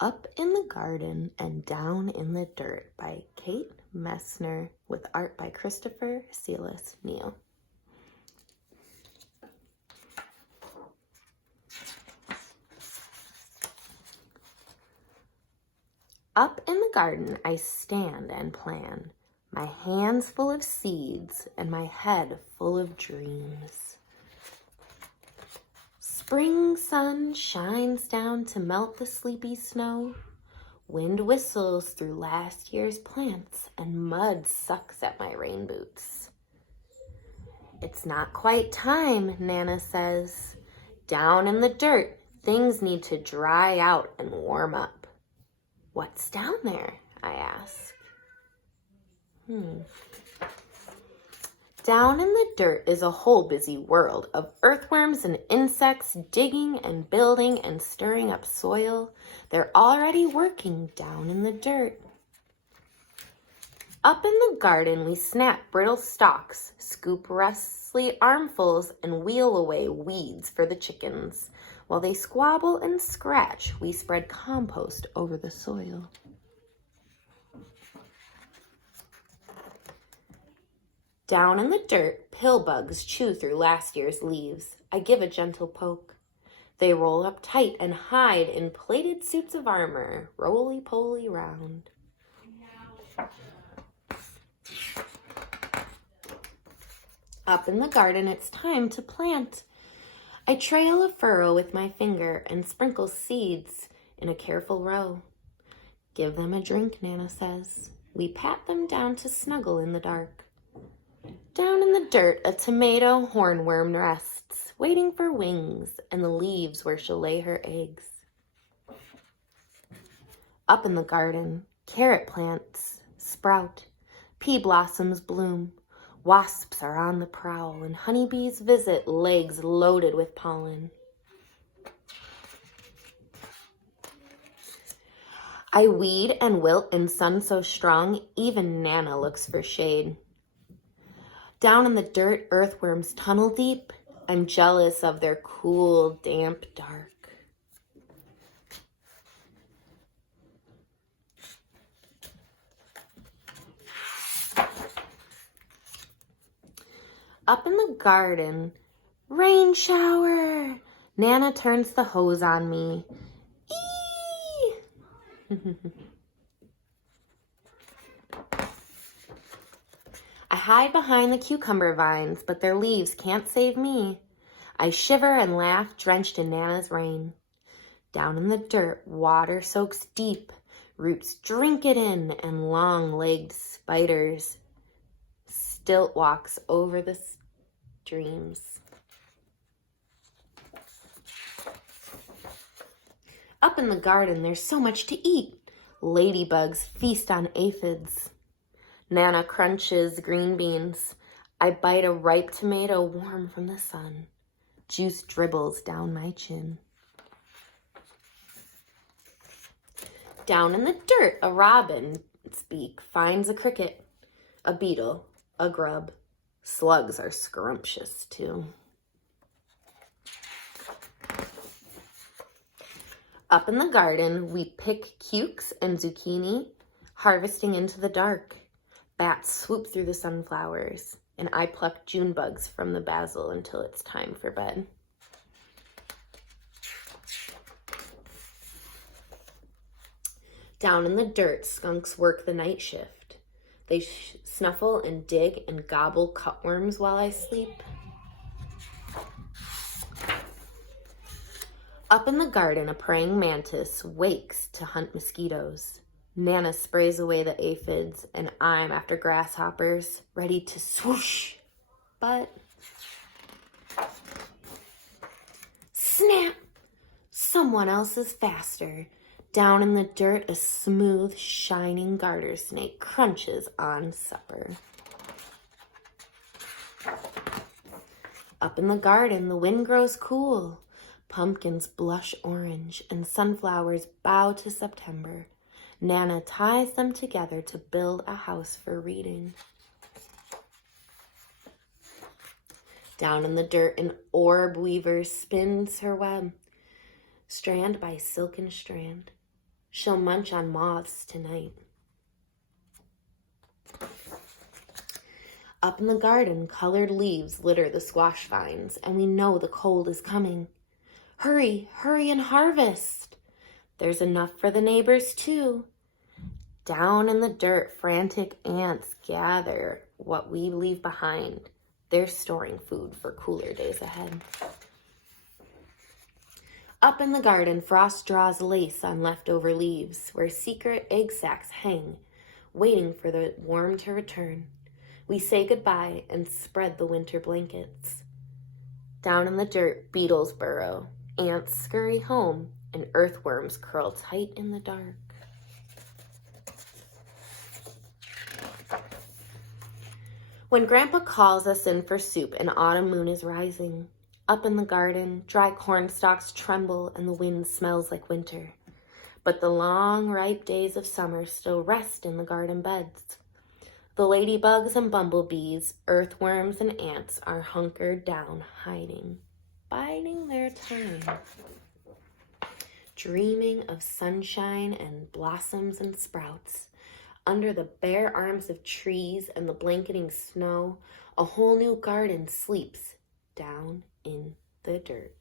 Up in the Garden and Down in the Dirt by Kate Messner with art by Christopher Sealis Neal. Up in the garden I stand and plan, my hands full of seeds and my head full of dreams. Spring sun shines down to melt the sleepy snow. Wind whistles through last year's plants and mud sucks at my rain boots. It's not quite time, Nana says. Down in the dirt, things need to dry out and warm up. What's down there? I ask. Down in the dirt is a whole busy world of earthworms and insects digging and building and stirring up soil. They're already working down in the dirt. Up in the garden, we snap brittle stalks, scoop rustly armfuls, and wheel away weeds for the chickens. While they squabble and scratch, we spread compost over the soil. Down in the dirt, pill bugs chew through last year's leaves. I give a gentle poke. They roll up tight and hide in plated suits of armor, roly-poly round. Up in the garden, it's time to plant. I trail a furrow with my finger and sprinkle seeds in a careful row. Give them a drink, Nana says. We pat them down to snuggle in the dark. Down in the dirt, a tomato hornworm rests, waiting for wings and the leaves where she'll lay her eggs. Up in the garden, carrot plants sprout, pea blossoms bloom, wasps are on the prowl, and honeybees visit legs loaded with pollen. I weed and wilt in sun so strong, even Nana looks for shade. Down in the dirt, earthworms tunnel deep. I'm jealous of their cool, damp dark. Up in the garden, rain shower. Nana turns the hose on me. Eee! I hide behind the cucumber vines, but their leaves can't save me. I shiver and laugh, drenched in Nana's rain. Down in the dirt, water soaks deep. Roots drink it in, and long-legged spiders stilt walks over the streams. Up in the garden, there's so much to eat. Ladybugs feast on aphids. Nana crunches green beans. I bite a ripe tomato warm from the sun. Juice dribbles down my chin. Down in the dirt, a robin's beak finds a cricket, a beetle, a grub. Slugs are scrumptious too. Up in the garden, we pick cukes and zucchini, harvesting into the dark. Bats swoop through the sunflowers, and I pluck June bugs from the basil until it's time for bed. Down in the dirt, skunks work the night shift. They snuffle and dig and gobble cutworms while I sleep. Up in the garden, a praying mantis wakes to hunt mosquitoes. Nana sprays away the aphids, and I'm after grasshoppers, ready to swoosh. But snap! Someone else is faster. Down in the dirt, a smooth, shining garter snake crunches on supper. Up in the garden, the wind grows cool. Pumpkins blush orange, and sunflowers bow to September. Nana ties them together to build a house for reading. Down in the dirt, an orb weaver spins her web, strand by silken strand. She'll munch on moths tonight. Up in the garden, colored leaves litter the squash vines, and we know the cold is coming. Hurry, hurry and harvest! There's enough for the neighbors, too. Down in the dirt, frantic ants gather what we leave behind. They're storing food for cooler days ahead. Up in the garden, frost draws lace on leftover leaves, where secret egg sacs hang, waiting for the warm to return. We say goodbye and spread the winter blankets. Down in the dirt, beetles burrow, ants scurry home, and earthworms curl tight in the dark. When Grandpa calls us in for soup, an autumn moon is rising. Up in the garden, dry corn stalks tremble and the wind smells like winter. But the long, ripe days of summer still rest in the garden beds. The ladybugs and bumblebees, earthworms and ants are hunkered down, hiding, biding their time. Dreaming of sunshine and blossoms and sprouts. Under the bare arms of trees and the blanketing snow, a whole new garden sleeps down in the dirt.